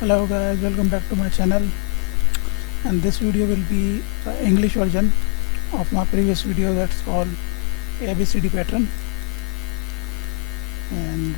Hello guys, welcome back to my channel, and this video will be the English version of my previous video that's called ABCD pattern. And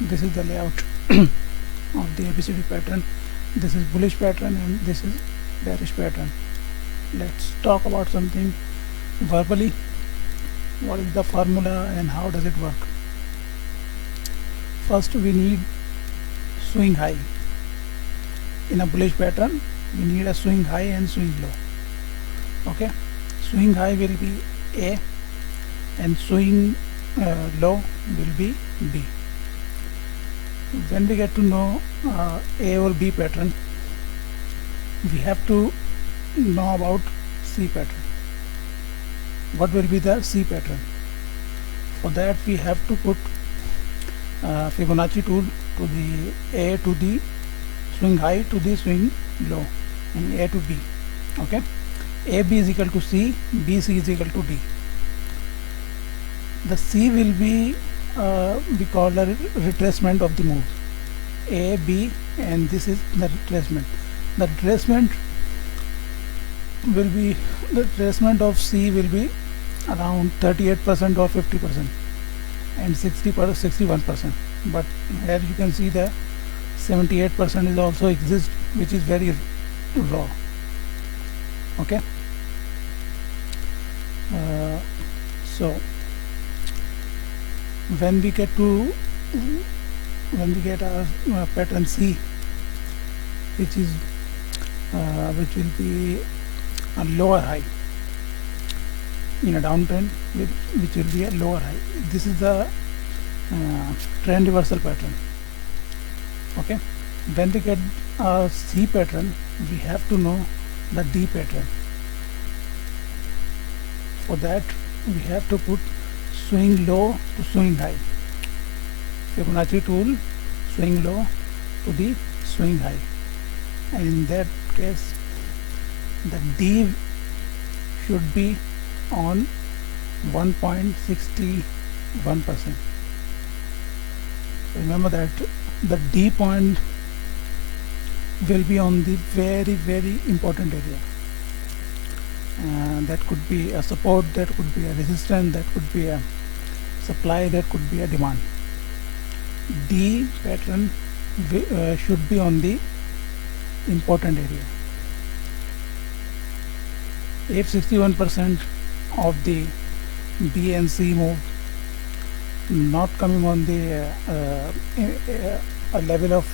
this is the layout of the ABCD pattern. This is bullish pattern and this is bearish pattern. Let's talk about something verbally. What is the formula and how does it work? First we need swing high. In a bullish pattern we need a swing high and swing low. Okay, swing high will be A and swing low will be B. When we get to know A or B pattern, we have to know about C pattern. What will be the C pattern? For that we have to put Fibonacci tool to the A to the swing high to the swing low and A to B. Okay, AB is equal to C, BC is equal to D. The C will be we call the retracement of the move A, B, and this is the retracement. The retracement will be, the retracement of C will be around 38% or 50% and 61%, but here you can see the 78% is also exist, which is very raw. Okay, so when we get our pattern C, which will be a lower high in a downtrend, which will be a lower high. This is the trend reversal pattern. Okay, when we get a C pattern, we have to know the D pattern. For that we have to put swing low to swing high. Fibonacci tool, swing low to the swing high, and in that case the D should be on 1.61%. Remember that the D point will be on the very important area. That could be a support, that could be a resistance, that could be a supply, that could be a demand. D pattern should be on the important area. If 61% of the B and C move not coming on the a level of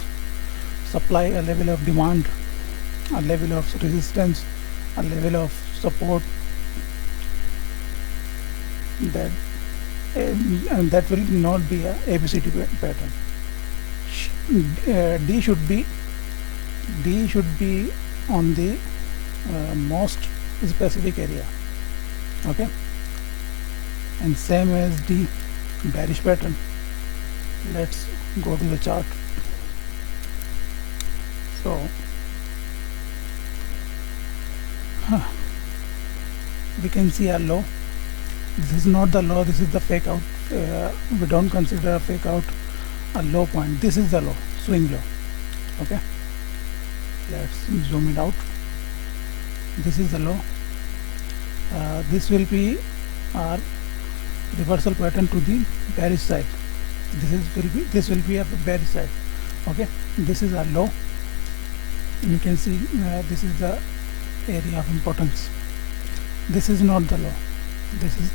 supply, a level of demand, a level of resistance, a level of support, that and that will not be a ABCD pattern. D should be on the most specific area. Okay, and same as the bearish pattern. Let's go to the chart. So we can see a low. This is not the low, this is the fake out. We don't consider a fake out a low point. This is the low, swing low. Okay, let's zoom it out. This is the low. This will be our reversal pattern to the bearish side. This will be a bearish side. Okay, this is a low. You can see this is the area of importance. This is not the low, this is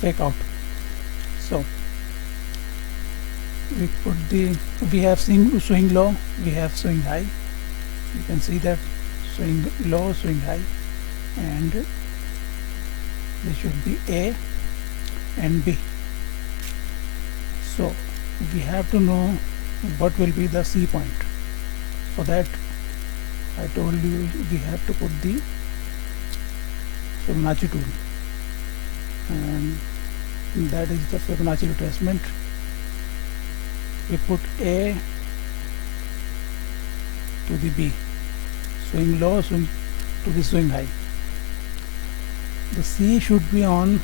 fake out. So we have seen swing low, we have swing high. You can see that swing low, swing high, and this should be A and B. So we have to know what will be the C point. For that I told you we have to put the Fibonacci tool, and that is the Fibonacci retracement. We put A to the B, swing low, swing to the swing high. The C should be on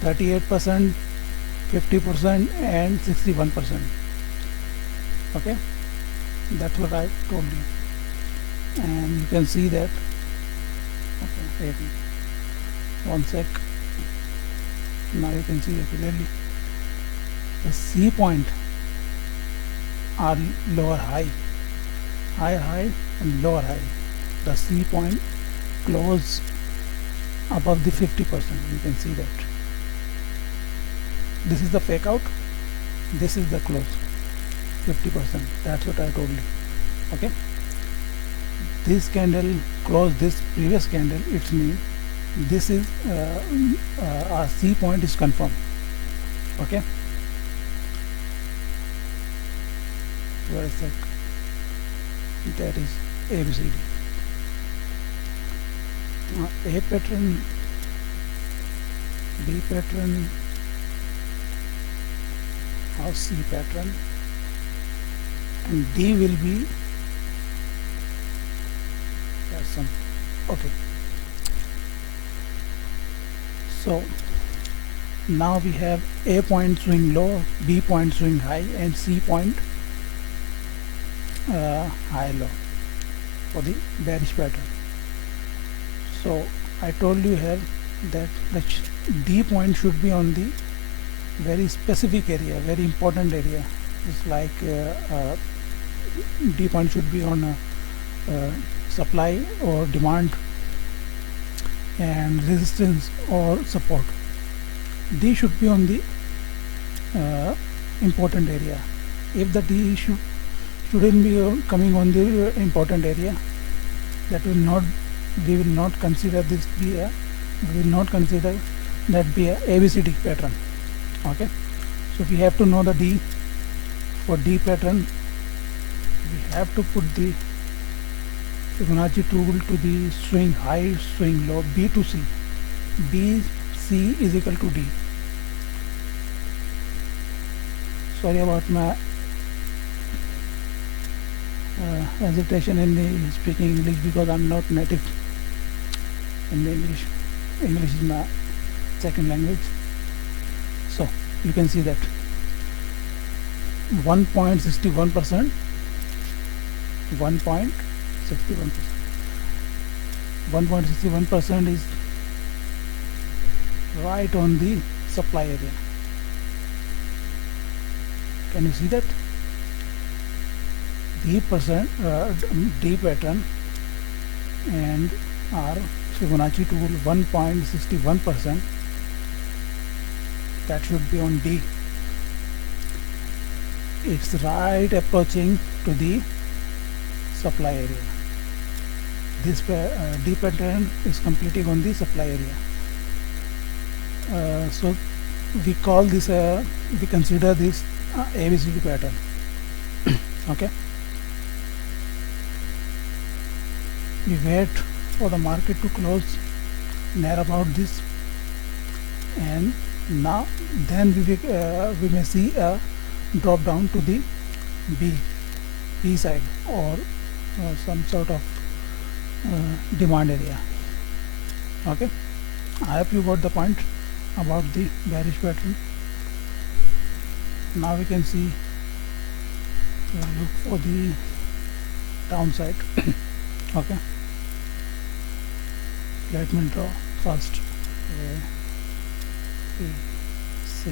38%, 50% and 61%. Okay, That's what I told you, and you can see that. Okay, wait, one sec. Now you can see it clearly. The C point are lower high, higher high and lower high. The C point close above the 50%. You can see that. This is the fake out. This is the close 50%. That's what I told you. Okay. This candle close this previous candle. It means this is our C point is confirmed. Okay. Where is that? That is ABCD. A pattern, B pattern, or C pattern, and D will be some. Okay. So now we have A point swing low, B point swing high, and C point high low for the bearish pattern. So I told you here that the D point should be on the very specific area, very important area. It's like D point should be on supply or demand and resistance or support. D should be on the important area. If the D shouldn't be coming on the important area, that will not, we will not consider this be a, we will not consider that be a ABCD pattern. Okay, so we have to know the D. For D pattern, we have to put the Fibonacci tool to the swing high, swing low, B to C. B, C is equal to D. Sorry about my hesitation in the speaking English, because I'm not native in English. English is my second language. So you can see that 1.61%, 1.61% is right on the supply area. Can you see that? D pattern and our Fibonacci tool 1.61%, that should be on D. It's right approaching to the supply area. This D pattern is completing on the supply area. So we call this we consider this ABCD pattern. Okay, we wait for the market to close near about this, and now then we may see a drop down to the B side or some sort of demand area. Okay, I hope you got the point about the bearish pattern. Now we can see, look for the downside. Okay, let me draw first A, B, C,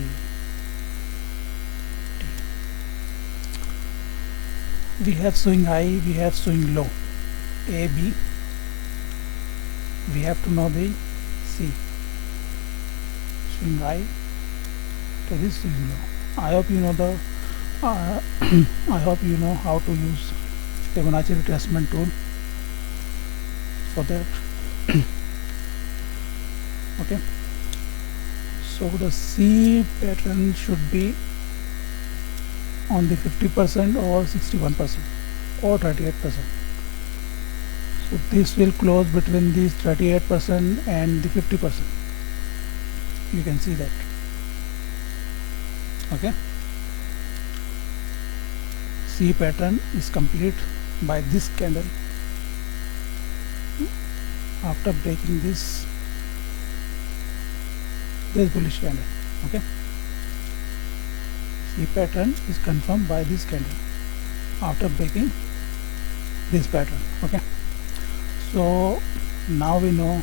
D. We have swing high, we have swing low, A, B. We have to know the C, swing high to this swing low. I hope you know the I hope you know how to use Fibonacci retracement tool for that. Okay, so the C pattern should be on the 50% or 61% or 38%. So this will close between these 38% and the 50%. You can see that. Okay, C pattern is complete by this candle after breaking this bullish candle. Okay, C pattern is confirmed by this candle after breaking this pattern. Okay, so now we know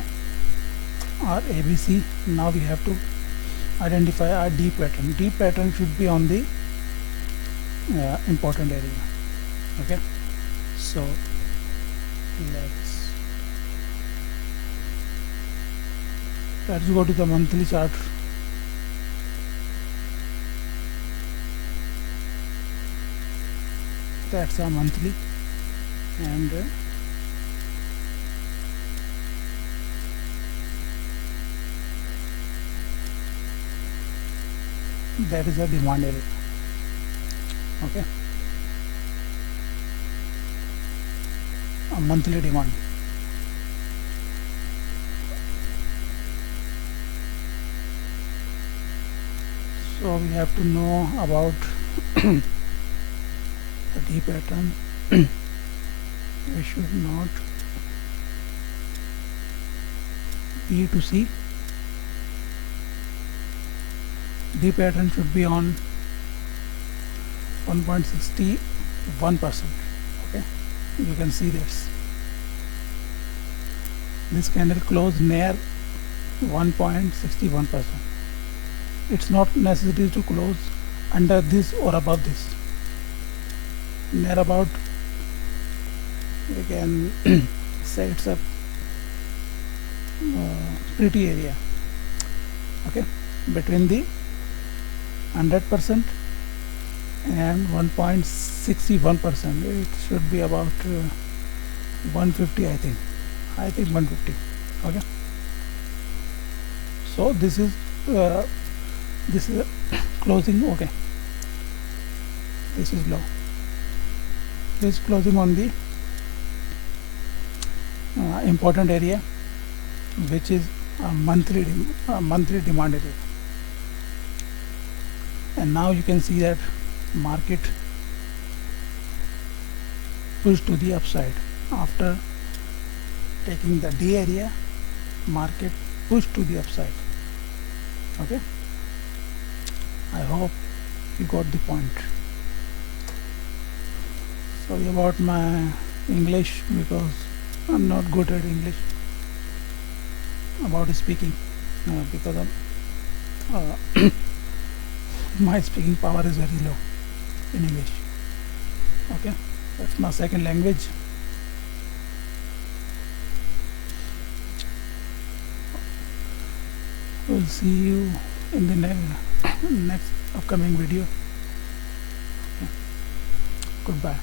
our ABC. Now we have to identify our D pattern. D pattern should be on the important area. Okay, so let's go to the monthly chart. That's our monthly, and that is a demand area. Okay, a monthly demand. So we have to know about the D pattern. We should not B to C. D pattern should be on 1.61%. Okay, you can see this. This candle closed near 1.61%. It's not necessary to close under this or above this. Near about, we can say it's a pretty area. Okay, between the 100% and 1.61%. It should be about 150, I think 150. Okay, so this is closing. Okay, this is low. This is closing on the important area, which is a monthly demand area. And now you can see that market pushed to the upside after taking the D area. Market pushed to the upside. Okay, I hope you got the point. Sorry about my English, because I'm not good at English about speaking, because I'm my speaking power is very low in English. Okay, that's my second language. We'll see you in the next upcoming video. Okay. Goodbye.